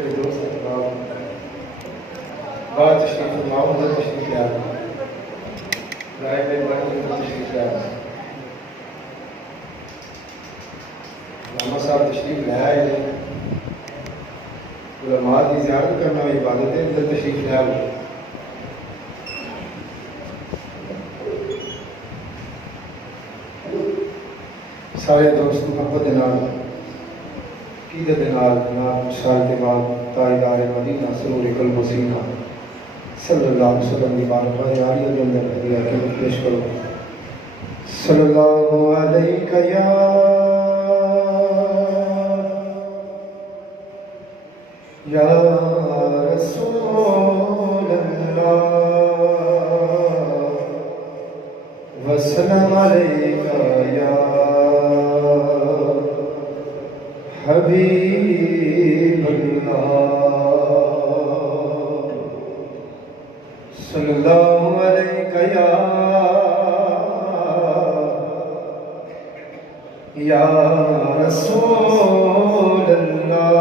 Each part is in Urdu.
میرے دوست احباب بات تشریف فرماؤ ادھر تشریف لے آئے رائے میں بات تشریف لے آئے علامہ صاحب تشریف لے آئے علماء کی زیارت کرنا عبادت ہے ادھر تشریف لے آئے سارے دوست محبت نال عقیدت نال جناب شاہد بعد تاجدار مدینہ سرور قلب و سینہ صلی اللہ علیہ وسلم کی بارگاہ عالیہ کے اندر ہدیہ کے پیش کرو صلی اللہ علیہ یا رسول اللہ وسلم علیکہ یا حبیب اللہ صلی اللہ علیہ یا رسول اللہ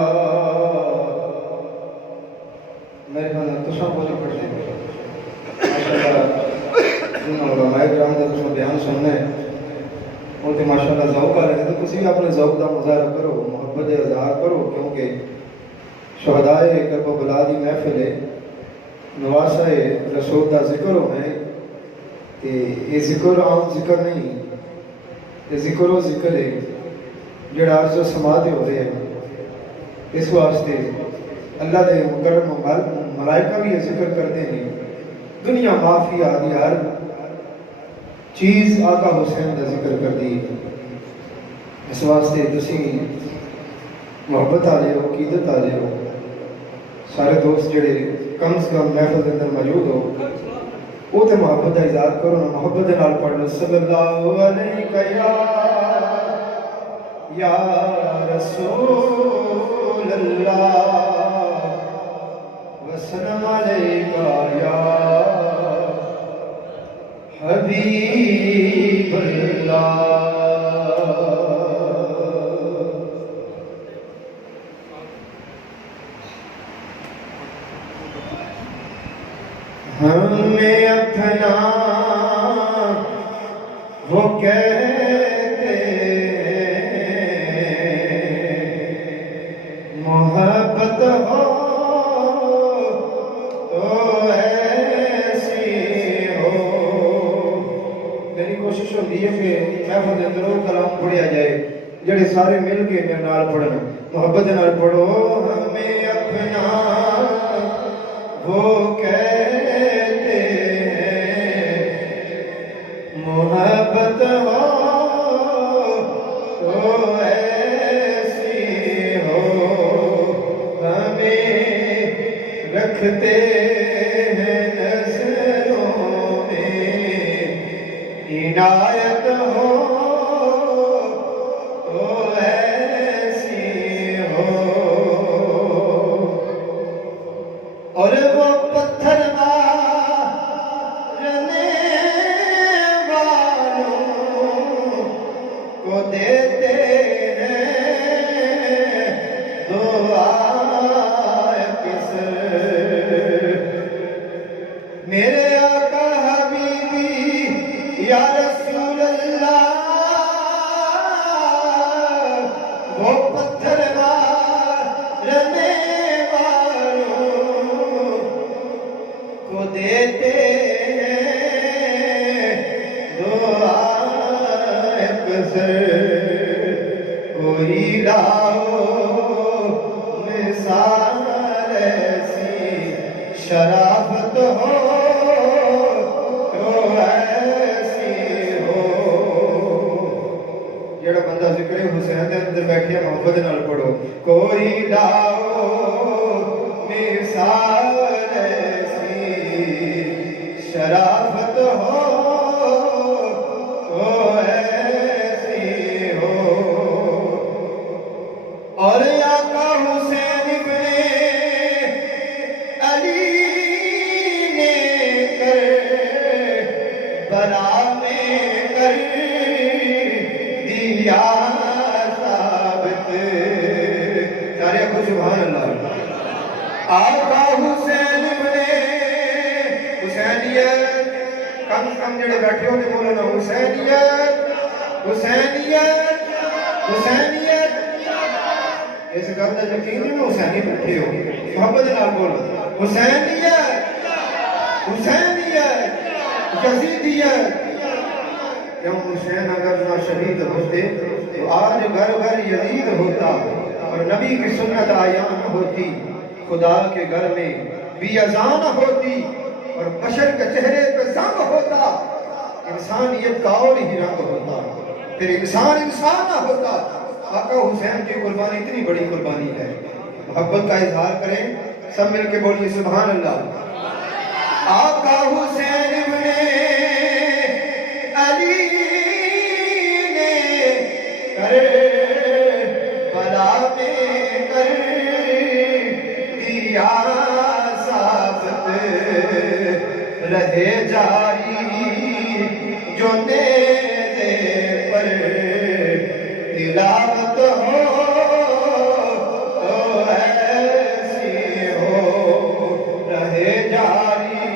میرے خاندان تو سب بولے پڑھتے ہیں ماشاءاللہ جنہوں علماء کرام کا تم بیان سننا ہے اور تو ماشاءاللہ ذوق آ رہے تو کسی بھی اپنے ذوق کا مظاہرہ کرو محبت اظہار کرو کیونکہ شہدائے کربلا دی محفل ہے نواسہ رسول کا ذکر ہونا ہے کہ یہ ذکر عام ذکر نہیں یہ ذکر و ذکر ہے جڑا عرض و سماعت ہو رہے ہیں اس واسطے اللہ دے مکرم ملائکہ بھی یہ ذکر کرتے ہیں دنیا معافی آدھی ہر چیز آقا حسین کا ذکر کر دی اس واسطے تسی محبت آ لے ہو عقیدت آ لے ہو سارے دوست جڑے کم از کم محفل کے اندر موجود ہو وہ تے محبت کا اظہار کرو محبت نال پڑھ لو صلی اللہ علیہ یا رسول اللہ وسلم علیکہ یا حبیب اللہ ہمیں اپنا وہ کہتے محبت ہو تو ایسی ہو میری کوشش ہوتی ہے کہ محفل اندر وہ کلام پڑھیا جائے جڑے سارے مل کے میرے نال پڑھنا محبت نال پڑھو ہمیں اپنا وہ کہتے محبت ہو تو ایسی ہو ہمیں رکھتے ہیں نظروں میں عنایت ہو تو ایسی ہو اور وہ پتھر کو دیتے ہیں دعا کسر میرے آقا حبیبی یا رسول اللہ وہ پتھر مارنے والوں کو دیتے ہیں دعا کوئی لاؤ مثال ایسی شرافت ہو تو ایسی ہو جڑا بندہ ذکر حسین دے اندر بیٹھیا محبت نال پڑھو کوئی لاؤ مثال ایسی شرافت ہو اور آقا حسین ابن علی نے کربلا میں کر دیا ثابت سارے کو سبحان اللہ آقا حسین بنے حسینیت کم جڑے بیٹھے ہو تے بولو نا حسینیت حسینیت حسینیت اس گل کا یقین نہیں حسینی بیٹھے ہو محبت نال بولو حسینیت حسینیت یزیدیت کیوں حسین اگر نہ شہید ہوتے تو آج گھر گھر یزید ہوتا اور نبی کی سنت آیان ہوتی خدا کے گھر میں بھی اذان ہوتی اور بشر کے چہرے پہ زنگ ہوتا انسانیت کا اور ہی رنگ ہوتا پھر انسان نہ ہوتا آقا حسین کی قربانی اتنی بڑی قربانی ہے محبت کا اظہار کریں سب مل کے بولیے سبحان اللہ آقا حسین بنے علی نے کر بلا میں کر دیا ثابت رہے جاری جو نیزے پر تلاوت ہو تو ایسی ہو رہے جاری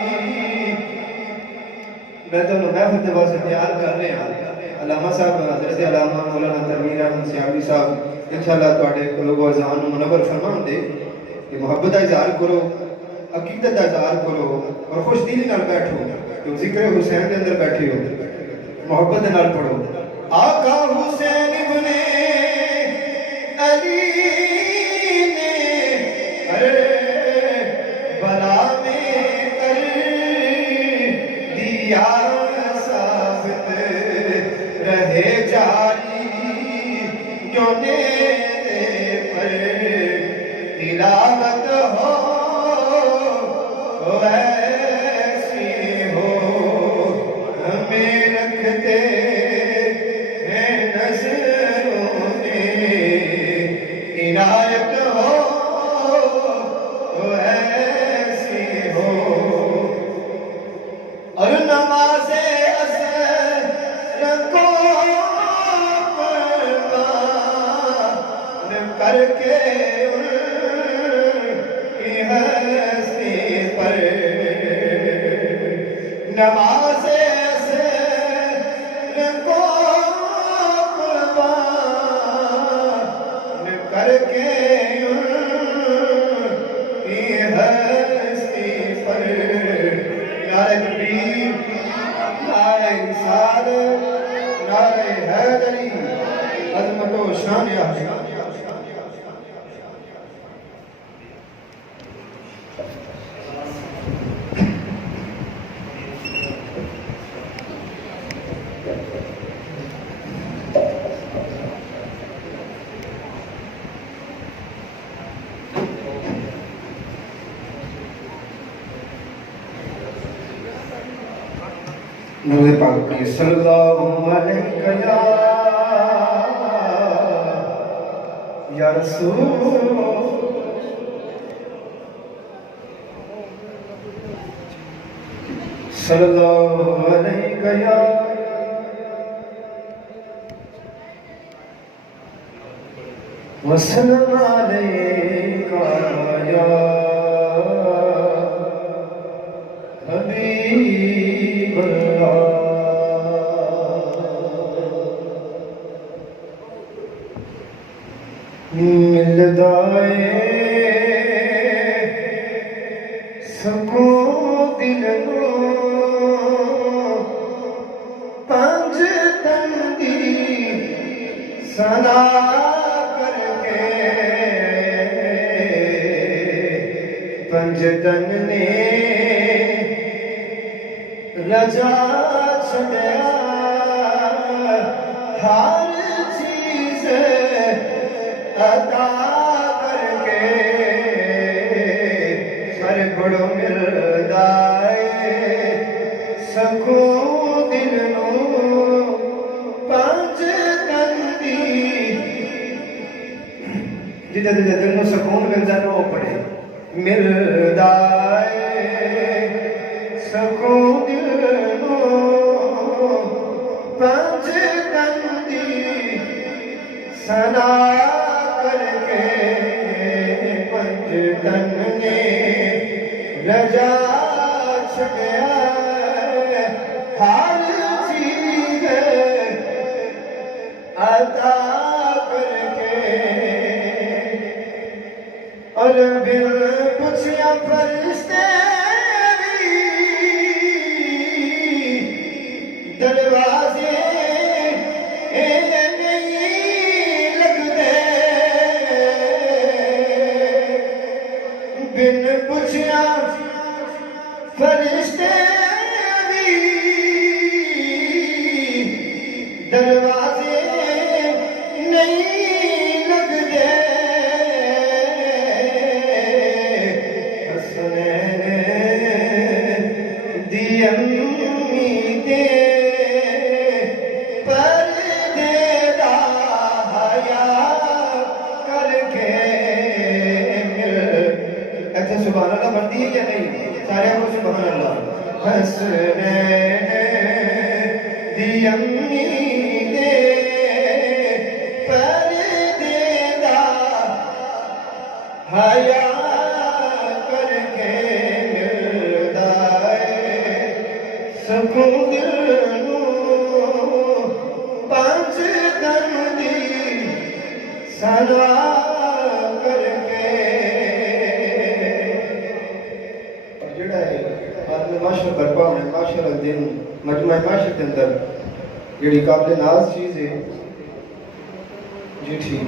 میں تو محفل دبا سے تیار کر رہے ہیں علامہ صاحب حضرت علامہ مولانا تنویر احمد سیاوی صاحب انشاءاللہ تواڈے لوگوں اذان منور فرمان دے کہ محبت کا اظہار کرو عقیدت کا اظہار کرو اور خوش دلی نال بیٹھو کہ ذکر حسین کے اندر بیٹھے ہو محبت نال پڑھو آقا حسین بنے علی نے ہر بلا میں کر دیا ثابت رہے جاری جو نیزے پر تلاوت ہو تو ایسی ہو ہمیں رکھتے ہیں نظروں میں عنایت ہو تو ایسی ہو اور نماز اثر کو قربان کر کے نماز اثر کو قربان کر کے ہستی پر نعرہ تکبیر نعرہ رسالت نعرہ حیدری عظمت و شان احمد نور پاک کی صلی اللہ علیہ یا رسول صلی اللہ علیہ وسلم علیکہ یا حبیب اللہ ملدائے سکون دل نو پنج تندی سنا کر کے پنج تن نے رجا چھڑیا ہر چیز عطا کر کے سر بڑو ملدا ہے سکون دل نو پنج تندی جدھے دل نو سکون ملدا نو پڑے ملدا ہے سکون دل نو پنج تندی سنا کر کے پنج تن نے رجا چھڑیا ہر چیز عطا کر کے اور بن پوچھیا فرشتے دروازے نہیں لگتے بن پوچھیا فرشتے بھی دروازے نہیں لگتے حسنین دی امیدیں سبحان اللہ بنتی ہے یا نہیں سارے کو سبحان اللہ حسنین دی امیدیں پردیدار حیا کر کے ملدا ہے سکون دل نو پانچ دن دی سنا معاشر برپا ہونے معاشر دن مجموعہ معاشر کے اندر جڑی قابل ناز چیز ہے جی ٹھیک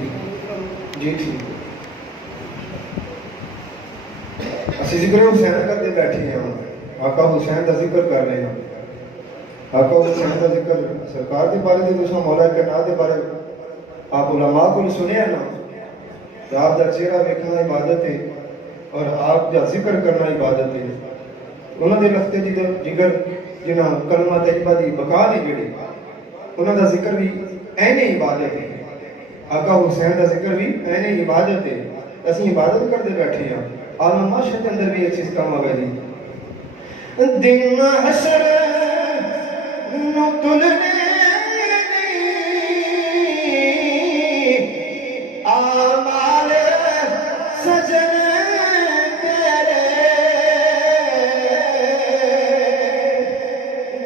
اسی ذکر حسین کرتے بیٹھے ہیں آقا حسین کا ذکر کر رہے ہیں آقا حسین کا ذکر سرکار کے بارے دے دوسرا مولا کائنات کے بارے آپ علماء کو سنے ہیں نا کہ آپ کا چہرہ دیکھنا عبادت ہے اور آپ کا ذکر کرنا عبادت ہے انہوں نے لفتے جگر جنہاں کلمہ طیبہ دی بقا نہیں جڑی انہوں دا ذکر بھی این عبادت ہے آقا حسین دا ذکر بھی این عبادت ہے اسی عبادت کرتے بیٹھے ہیں عالم معاشرے کے اندر بھی ایک چیز کام آگئی دن حشر نو تلنے آمال سجن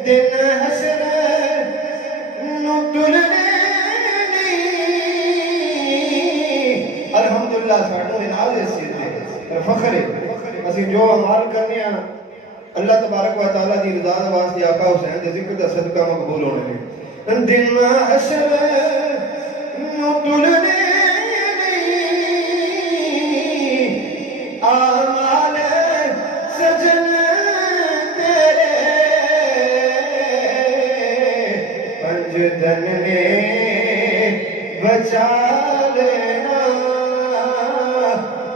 دن حسن نو تلنے الحمدللہ ساڑھوں انعاز حیثیت ہے فخر ہے اسی جو عمال کرنے ہیں اللہ تبارک و تعالیٰ دی رضا دا واسطے آقا حسین دے ذکر دا صدقہ مقبول ہونے میں دن حسن نو تلنے آمال سجن دن نے بچا لینا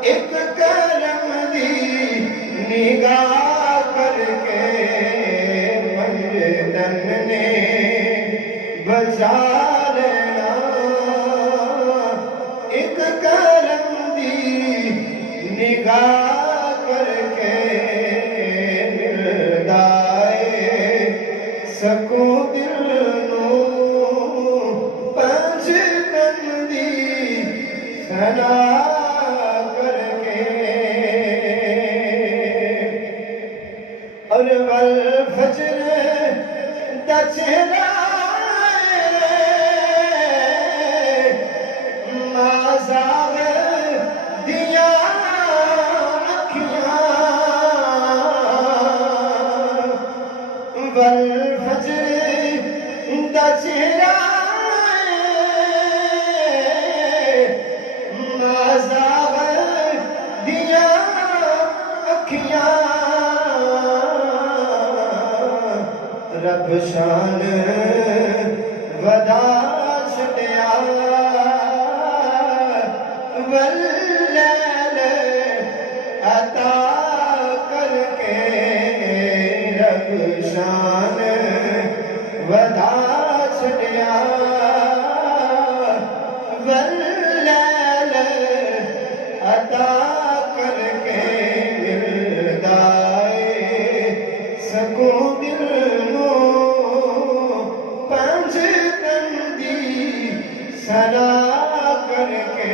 ایک کرم دی نگاہ کر کے دن نے بچا لینا ایک کرم دی نگاہ کر کے ملدا ہے سکون دل سنا کر کے اور والفجر دا چہرہ مازاغ دیا اکھیاں والفجر دا چہرہ رب شان ودا چھڑیا واللیل عطا کر کے رب شان ودا چھڑیا واللیل عطا کر کے ملدا ہے سکون دل سنا کر کے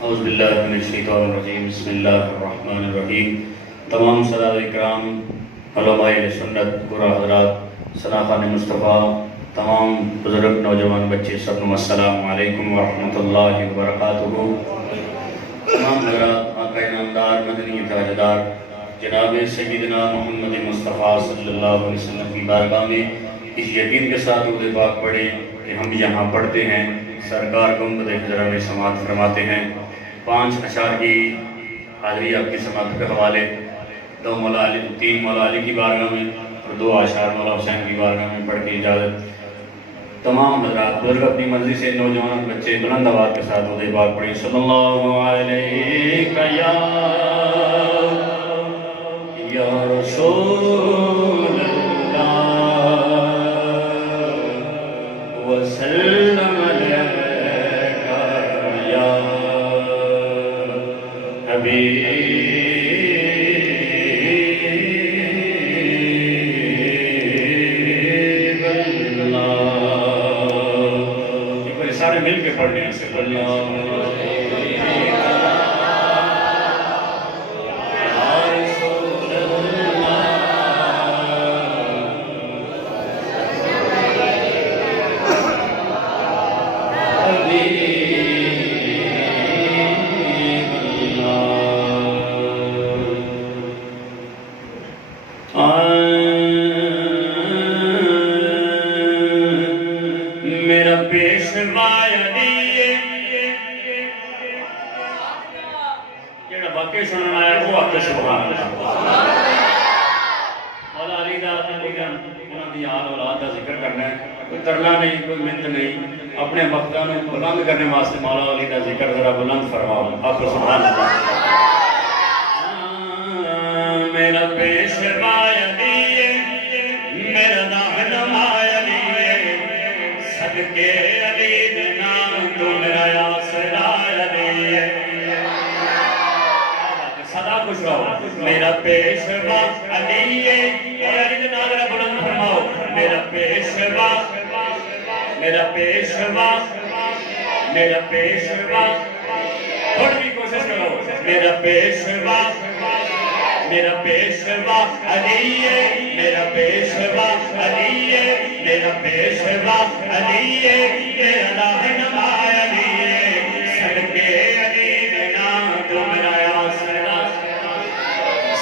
اعوذ باللہ من الشیطان الرجیم بسم اللہ الرحمن الرحیم تمام سادات اکرام، علماء اہل سنت، گورا حضرات، ثناخان مصطفیٰ، تمام بزرگ نوجوان بچے، سب کو السلام علیکم ورحمۃ اللہ وبرکاتہ۔ تمام حضرات، آقا انعامدار، مدنی تاجدار جناب سیدنا محمد مصطفیٰ صلی اللہ علیہ وسلم کی بارگاہ میں اس یقین کے ساتھ درود پاک پڑھیں کہ ہم یہاں پڑھتے ہیں، سرکار گنبد خضرا میں سماعت فرماتے ہیں۔ 5 اشعار کی حاضری آپ کی سماعت کے حوالے، 3 مولا علی کی بارگاہ میں اور 2 اشعار مولا حسین کی بارگاہ میں پڑھ کے اجازت۔ تمام حضرات بزرگ اپنی مرضی سے، نوجوان بچے بلند آواز کے ساتھ درود پاک پڑھیں۔ صلی اللہ علیہ یا رسول اللہ وسلم علیکہ یا حبیب اللہ۔ ایک بار سارے مل کے پڑھ لیں اسے، اللہ میرا پیشوا علی، جڑا واقعی سننا آیا وہ آپ کے سبحان اللہ۔ مولا علی دا انہاں دی آل اولاد دا ذکر کرنا ہے، کوئی ترلا نہیں، کوئی منت نہیں، اپنے مقدہ میں بلند کرنے واسطے مولا علی دا ذکر ذرا بلند فرماؤ، آپ کو سبحان اللہ۔ میرا پیشوا علی، میرا رہنما علی، صدقے علی دے نام تو میرا آسرا علی ہے۔ صدا خوش رہو۔ میرا پیشوا علی ہے، علی دے نام میرا بلند فرماؤ۔ میرا پیشوا، میرا پیشوا، میرا پیشوا، تھوڑی بھی کوشش کرو۔ میرا پیشوا، میرا پیشوا علی ہے، میرا پیشوا علی ہے، میرا پیشوا علی ہے، میرا رہنما علی ہے، صدقے علی دے نام تو میرا آسرا،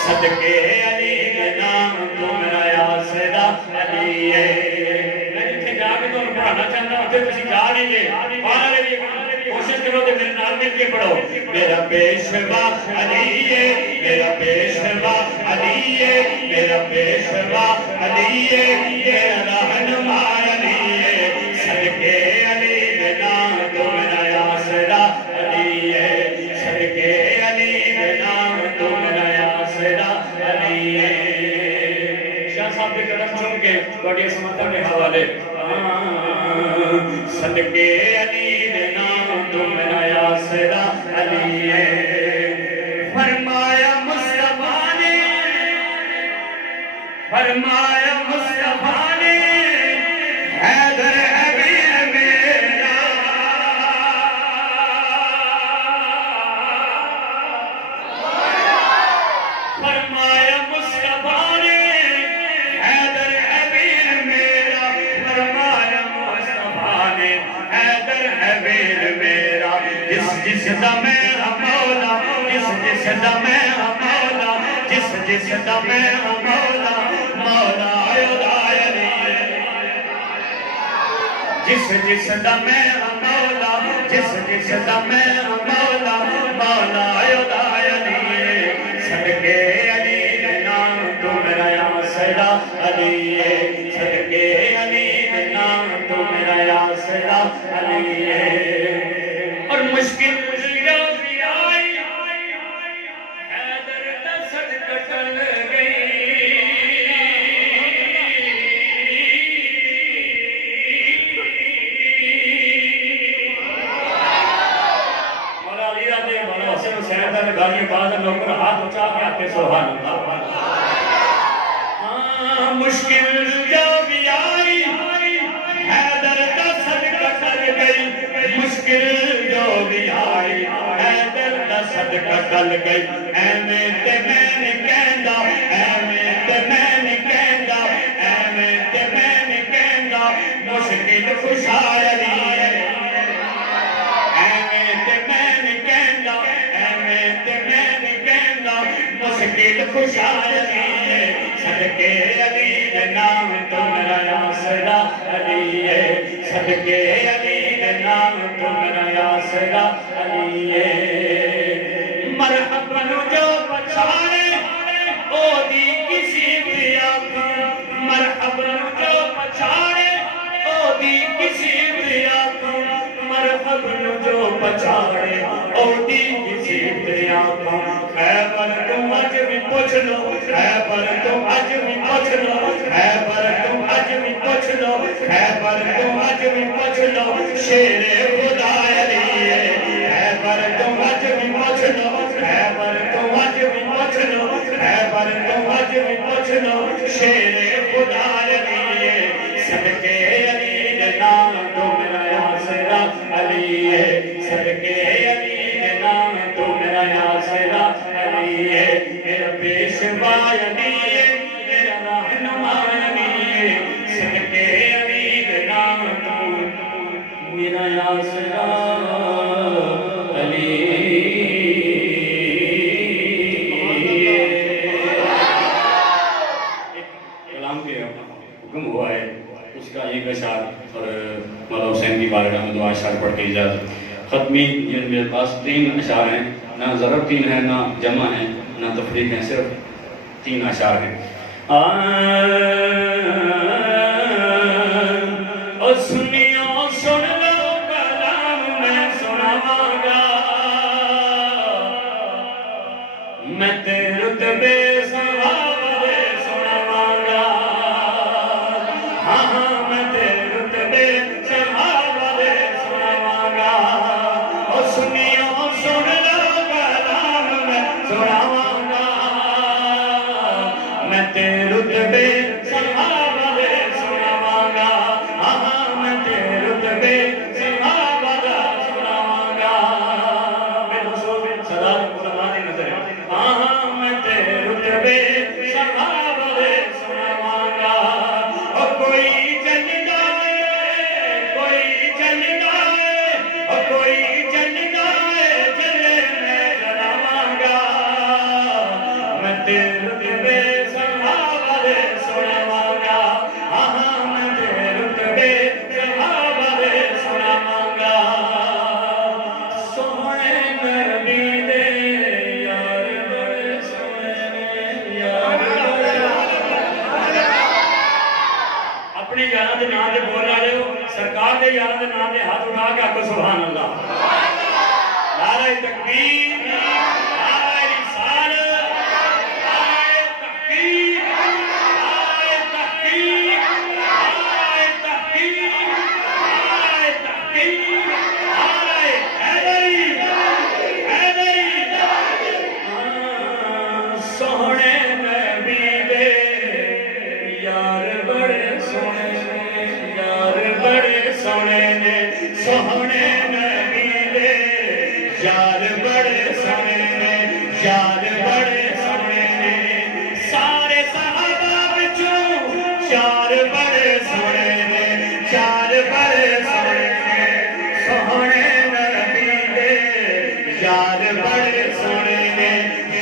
صدقے علی دے نام تو میرا آسرا علی ہے۔ میں جتنے جا کے تو پڑھانا چاہتا ہوں، تسی جا نہیں لے، پڑھا لے، کوشش کرو کہ میرے نام مل کے پڑھو۔ میرا پیشوا علی ہے، میرا پیشوا علی ہے، میرا پیشوا علی ہے، میرا رہنما علی ہے، صدقے علی دے نام تو میرا آسرا علی ہے، صدقے علی دے نام تو میرا آسرا علی ہے۔ شاہ صاحب کے قدم چوم کے بڑی سمندر کے حوالے، صدقے علی دے نام تو میرا آسرا علی ہے۔ فرمایا مصطفیٰ نے، فرمایا مصطفیٰ نے، حیدر حبیب میرا، فرمایا مصطفیٰ نے، حیدر حبیب میرا، فرمایا مصطفیٰ نے، حیدر حبیب میرا، جس دا میرا مولا، جس دا میرا مولا، جس دا میرا مولا، مولا علی، جس جس دا میں مولا جس جس دا میں مولا مولا یودا علی صدقے علی دے نام تو میرا یا سیدا علی صدقے علی دے نام تو میرا یا سیدا علی اور مشکل جو بھی آئی حیدر دا صدقہ ٹل گئی گاڑی باز نوکر ہاتھ اچھا کے آتے سبحان اللہ مشکل جو بھی آئی حیدر دا صدقہ ٹل گئی مشکل جو بھی آئی حیدر دا صدقہ ٹل گئی ایویں تے میں نہیں کہندا ایویں تے میں نہیں کہندا ایویں تے میں نہیں کہندا مشکل خوشا علی مشکل خوشحالی صدقے علی دے نام تو میرا یا سیدا علی صدقے علی دے نام تو میرا یا سیدا علی مرحبا جو پچھاڑے او دی کسی بھی آنکھ مرحبا جو پچھاڑے او دی کسی بھی آنکھ مرحبا جو پچھاڑے او دی کسی بھی آنکھ پر تم اج بھی پوچھ لو ہے پر تم اج بھی پوچھ لو ہے پر تم اج بھی پوچھ لو ہے پر تم اج بھی پوچھ لو شیر خدا علی ہے پر تم اج بھی پوچھ لو ہے پر تم اج بھی پوچھ لو ہے پر تم اج بھی پوچھ لو شیر خدا علی صدقے علی دے نام تو میرا یا سیدا علی صدقے علی دے نام تو میرا یا سیدا میرا پیشوا علی میرا رہنما علی صدقے علی دے نام تو میرا یا سیدا علی کلام کے حکم ہوا ہے اس کا ایک اشعار اور مولا حسین کی بارگاہ میں دعا اشعار پڑھ کے اجازت ختمی جن میرے پاس 3 اشعار ہیں نہ ضرب 3 ہے نہ جمع ہے نہ تفریق ہے صرف 3 اشعار ہیں او سنیو سن لو کلام میں سناواں گا میں تیرے رتبے ثواب دے سناواں گا ہاں ہاں میں تیرے رتبے ثواب دے سناواں گا او سنیو سن لو کلام میں سناواں گا میں تیرے رتبے ثواب دے سناواں گا ہاں ہاں میں تیرے رتبے ثواب دے سناواں گا میرے دوستو صدا مسلمان نظر ہاں ہاں میں تیرے رتبے ثواب دے سناواں گا اور کوئی جلدا ہے کوئی جلدا ہے اور کوئی جلدا ہے جلے میں جلاواں گا میں تیرے رتبے ثواب دے سناواں گا ہاں ہاں میں تیرے رتبے ثواب دے سناواں گا سونے نبی دے یار بڑے سونے یار اپنے یاراں دے نام تے بول رہے ہو سرکار دے یاراں دے نام تے ہاتھ اٹھا کے آکھو سبحان اللہ نعرہ تکبیر نعرہ رسالت نعرہ تحقیق نعرہ تحقیق نعرہ تحقیق نعرہ تحقیق نعرہ حیدری حیدری سونے نبی دے یار بڑے سونے یار بڑے سونے نے سونے نبی دے یار بڑے سونے نے یار بڑے سونے نے سارے صحابہ وچوں چار بڑے سونے نے چار بڑے سونے نے سونے نبی دے یار بڑے سونے نے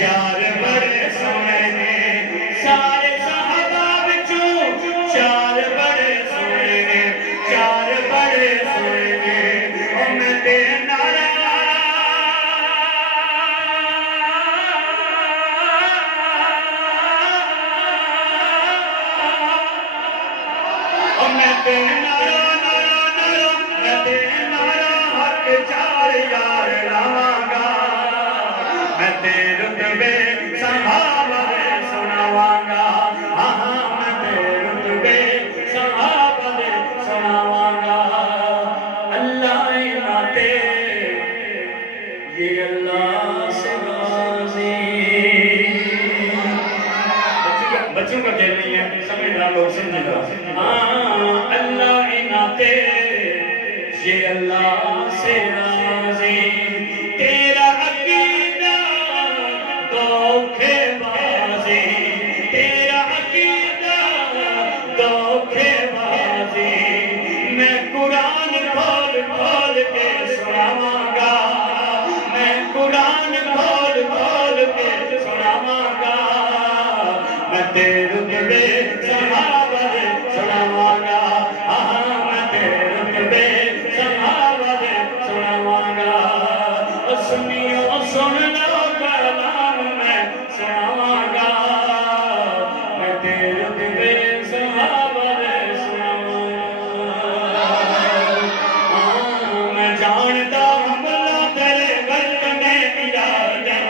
یار بڑے سونے نے سارے صحابہ وچوں چار بڑے سونے نے چار بڑے بچوں کا کہہ رہی ہے سمجھدار لوگ سمجھے گا اللہ عناتے یہ اللہ سے راضی تیرا عقیدہ دھوکے بازی تیرا عقیدہ دھوکے بازی میں قرآن کھول کھول کے سناواں گا میں قرآن کھول کھول کے سناواں گا میں تیرے رتبے صحابہ دے سناواں گا میں تیرے رتبے صحابہ دے سناواں گا سنیو سن لو کلام میں سناواں گا میں تیرے رتبے صحابہ دے سناواں گا میں جانتا ہوں اللہ تیرے قلب میں ارادہ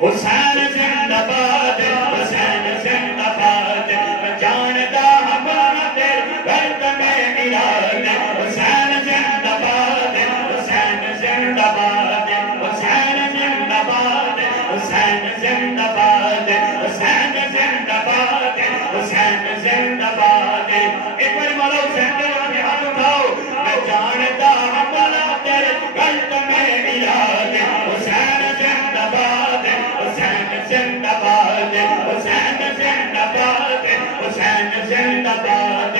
حسین زندہ باد حسین زندہ باد میں جانتا ہوں اللہ تیرے قلب میں ارادہ حسین زندہ باد حسین زندہ باد حسین زندہ باد حسین زندہ باد حسین زندہ باد حسین زندہ باد ایک بار مولا حسین کے نام ہاتھ اٹھاؤ میں جانتا ہوں اللہ تیرے قلب میں ارادہ حسین زندہ باد حسین زندہ باد حسین زندہ باد حسین زندہ باد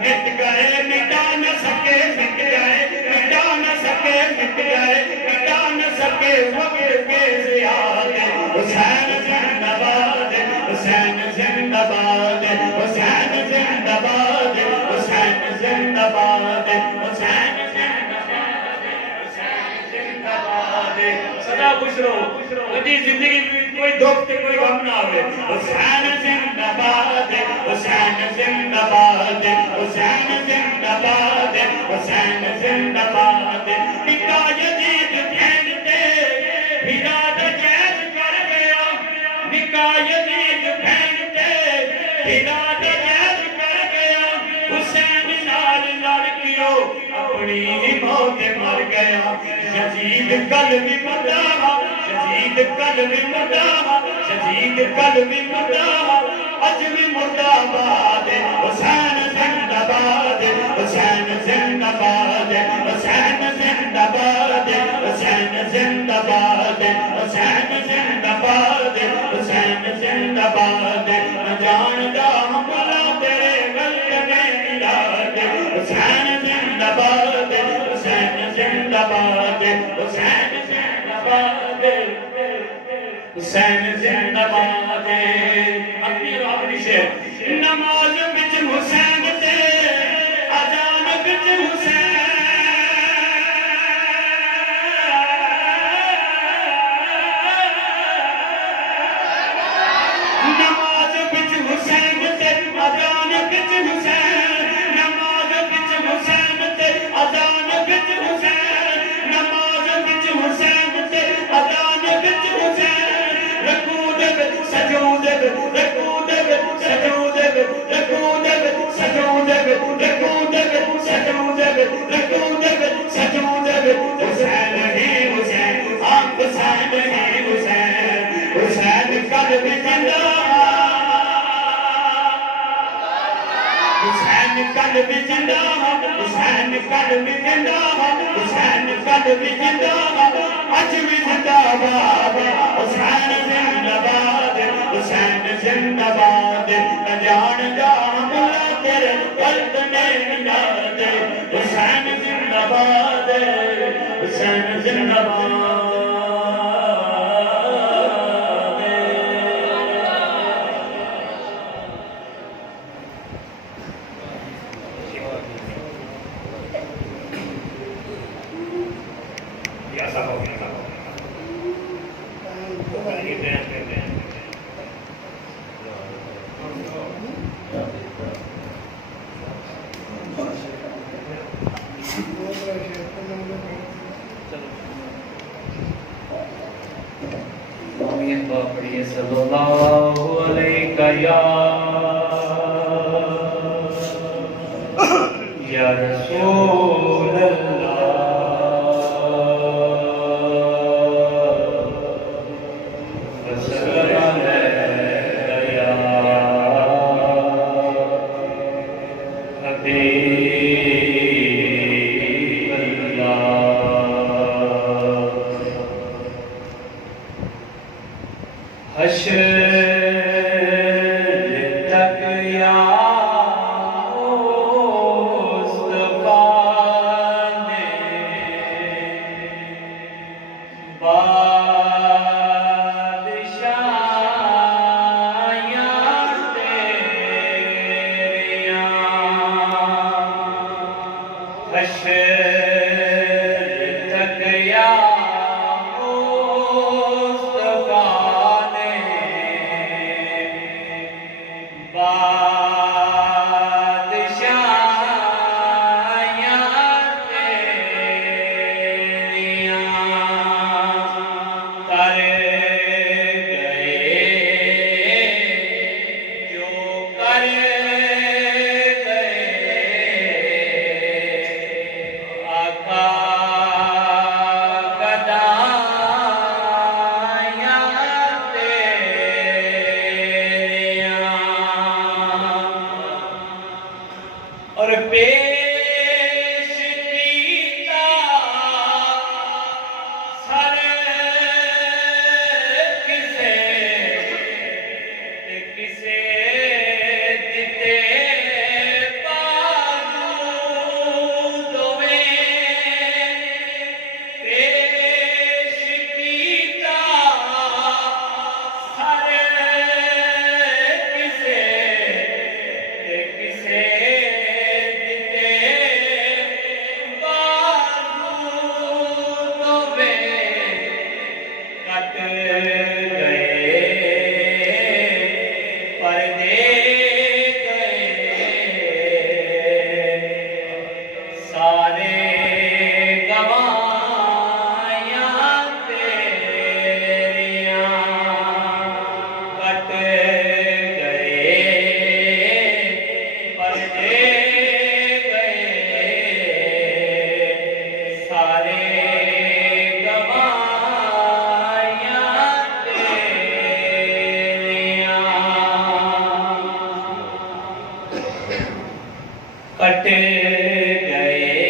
مٹ گئے مٹا نہ سکے مٹ گئے مٹا نہ سکے مٹ گئے مٹا نہ سکے وقت کے زیادہ حسین زندہ باد حسین زندہ باد حسین زندہ باد حسین زندہ باد حسین زندہ باد سدا خوش رہو کبھی زندگی میں کوئی دکھ تے کوئی غم نہ آوے حسین زندہ باد حسین زندہ باد حسین زندہ باد حسین زندہ باد نکا یزید پھینکتے پھرا دا جیز کر گیا نکا یزید پھینکتے پھرا دا جیز کر گیا حسین نال لڑکیو اپنی ہی موت مر گیا یزید کل بھی مردہ شہید کل بھی مردہ شہید کل بھی مردہ اج بھی مردہ باد حسین زندہ باد حسین زندہ باد حسین زندہ باد حسین زندہ باد حسین زندہ باد حسین زندہ باد میں جانتا ہوں مولا تیرے قلب میں ارادہ حسین زندہ باد حسین زندہ باد حسین زندہ باد حسین زندہ باد اپنی آخری شعر نماز بچ حسین تے اذان بچ حسین نماز بچ حسین تے اذان بچ حسین نماز بچ حسین تے اذان بچ حسین نماز بچ حسین تے اذان بچ حسین سجود رکوع سجود رکوع سجود رکوع سجود رکوع سجود حسین ہی حسین آپ حسین ہی حسین حسین قلب زندہ حسین قلب زندہ حسین قلب زندہ حسین قلب زندہ اج بھی زندہ باد حسین زندہ باد حسین زندہ باد میں جانتا ہوں مولا تیرے قلب میں ارادہ حسین زندہ باد حسین زندہ باد آمین باپڑی صلی اللہ علیہ یا رسول اللہ وسلم علیہ یا حبیب اللہ حشر تک یا مصطفیٰ نے بادشاہیاں تیریاں حشر تک یا اور پیش کیتا سر کسے کسے دیتے بازو دویں پیش کیتا سر کسے کسے کٹ گئے